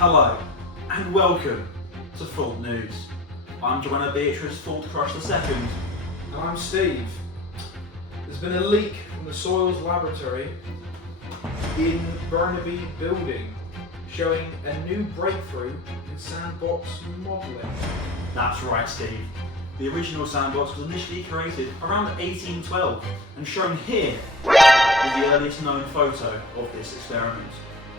Hello and welcome to Fault News. I'm Joanna Beatrice Fault Crush II. And I'm Steve. There's been a leak from the soils laboratory in Burnaby building showing a new breakthrough in Sandbox modelling. That's right, Steve. The original Sandbox was initially created around 1812 and shown here is the earliest known photo of this experiment,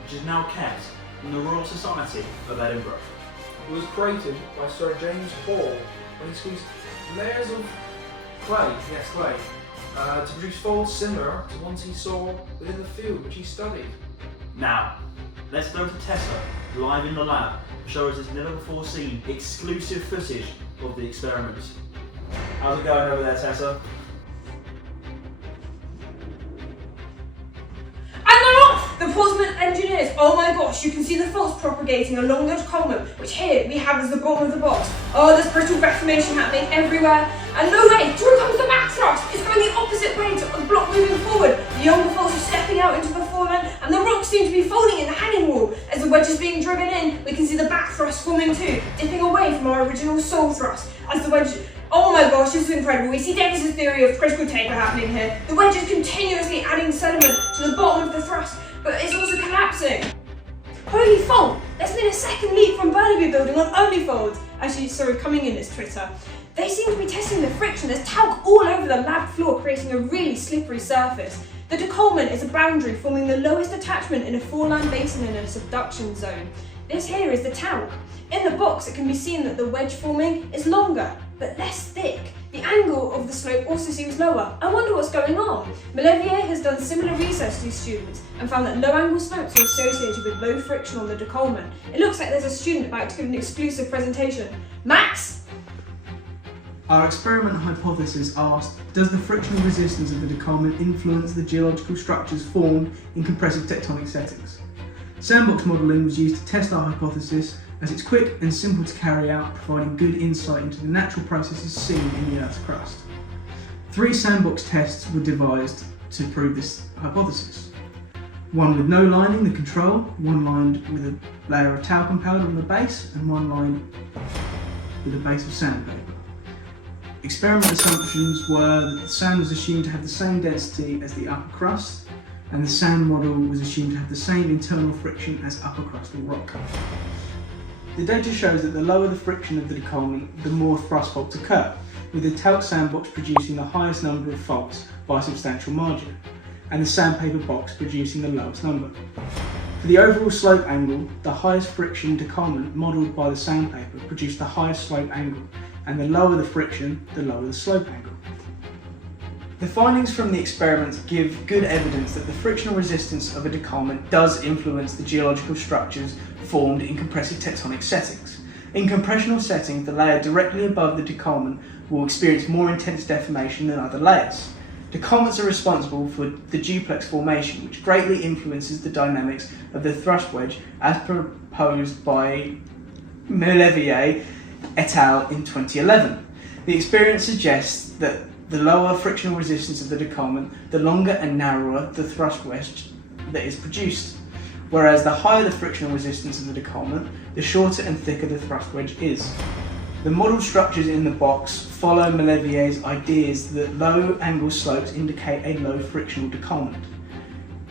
which is now kept in the Royal Society of Edinburgh. It was created by Sir James Hall when he squeezed layers of clay, to produce folds similar to ones he saw within the field which he studied. Now, let's go to Tessa, live in the lab, to show us this never before seen exclusive footage of the experiment. How's it going over there, Tessa? The Portsmouth engineers, oh my gosh, you can see the faults propagating along the décollement, which here we have as the bottom of the box. Oh, there's brittle deformation happening everywhere. And no way, through comes the back thrust. It's going the opposite way to the block moving forward. The younger faults are stepping out into the foreland, and the rocks seem to be folding in the hanging wall. As the wedge is being driven in, we can see the back thrust forming too, dipping away from our original sole thrust. As the wedge, oh my gosh, this is incredible. We see Davis's theory of critical taper happening here. The wedge is continuously adding sediment to the bottom of the thrust, but it's also collapsing. Holy fault! There's been a second leak from Burnaby building on OnlyFolds. Actually, sorry, coming in as Twitter. They seem to be testing the friction. There's talc all over the lab floor, creating a really slippery surface. The décollement is a boundary forming the lowest attachment in a foreland basin in a subduction zone. This here is the talc. In the box, it can be seen that the wedge forming is longer, but less thick. The angle of the slope also seems lower. I wonder what's going on. Melevier has done similar research to these students and found that low angle slopes are associated with low friction on the décollement. It looks like there's a student about to give an exclusive presentation. Max? Our experiment hypothesis asked, does the frictional resistance of the décollement influence the geological structures formed in compressive tectonic settings? Sandbox modelling was used to test our hypothesis, as it's quick and simple to carry out, providing good insight into the natural processes seen in the Earth's crust. 3 sandbox tests were devised to prove this hypothesis. One with no lining, the control, one lined with a layer of talcum powder on the base, and one lined with a base of sandpaper. Experiment assumptions were that the sand was assumed to have the same density as the upper crust, and the sand model was assumed to have the same internal friction as upper crustal rock. The data shows that the lower the friction of the décollement, the more thrust faults occur, with the talc sandbox producing the highest number of faults by a substantial margin, and the sandpaper box producing the lowest number. For the overall slope angle, the highest friction décollement modelled by the sandpaper produced the highest slope angle, and the lower the friction, the lower the slope angle. The findings from the experiments give good evidence that the frictional resistance of a décollement does influence the geological structures formed in compressive tectonic settings. In compressional settings, the layer directly above the décollement will experience more intense deformation than other layers. Décollements are responsible for the duplex formation, which greatly influences the dynamics of the thrust wedge as proposed by Melevier et al. In 2011. The experience suggests that the lower frictional resistance of the décollement, the longer and narrower the thrust wedge that is produced, whereas the higher the frictional resistance of the décollement, the shorter and thicker the thrust wedge is. The model structures in the box follow Melevier's ideas that low angle slopes indicate a low frictional décollement.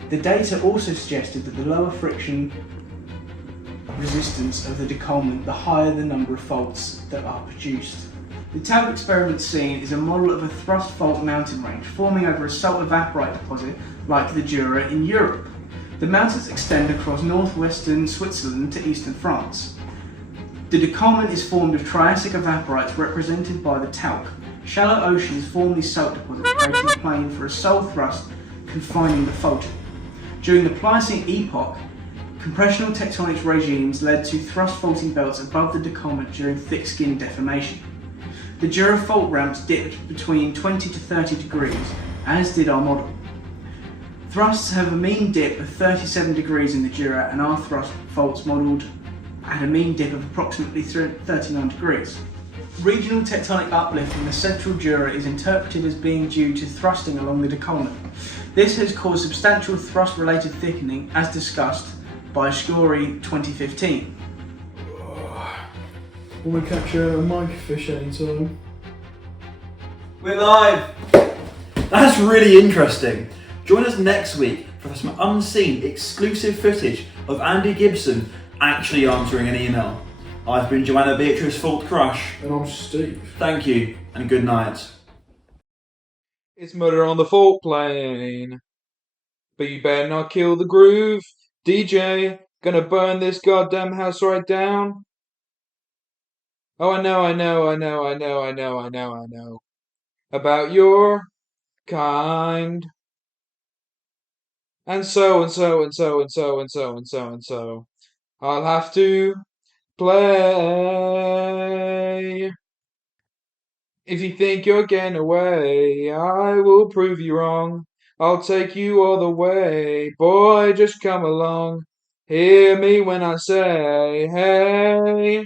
The data also suggested that the lower friction resistance of the décollement, the higher the number of faults that are produced. The talc experiment seen is a model of a thrust fault mountain range forming over a salt evaporite deposit like the Jura in Europe. The mountains extend across northwestern Switzerland to eastern France. The décollement is formed of Triassic evaporites represented by the talc. Shallow oceans form these salt deposits, creating a plane for a sole thrust confining the faulting. During the Pliocene epoch, compressional tectonic regimes led to thrust faulting belts above the décollement during thick skin deformation. The Jura fault ramps dipped between 20 to 30 degrees, as did our model. Thrusts have a mean dip of 37 degrees in the Jura, and our thrust faults modelled at a mean dip of approximately 39 degrees. Regional tectonic uplift in the central Jura is interpreted as being due to thrusting along the décollement. This has caused substantial thrust-related thickening, as discussed by Scory 2015. Want to catch a microfish anytime? We're live! That's really interesting. Join us next week for some unseen exclusive footage of Andy Gibson actually answering an email. I've been Joanna Beatrice Fault Crush. And I'm Steve. Thank you and good night. It's murder on the fault plane. But you better not kill the groove. DJ, gonna burn this goddamn house right down. Oh, I know. About your kind. And so. I'll have to play. If you think you're getting away, I will prove you wrong. I'll take you all the way. Boy, just come along. Hear me when I say, hey.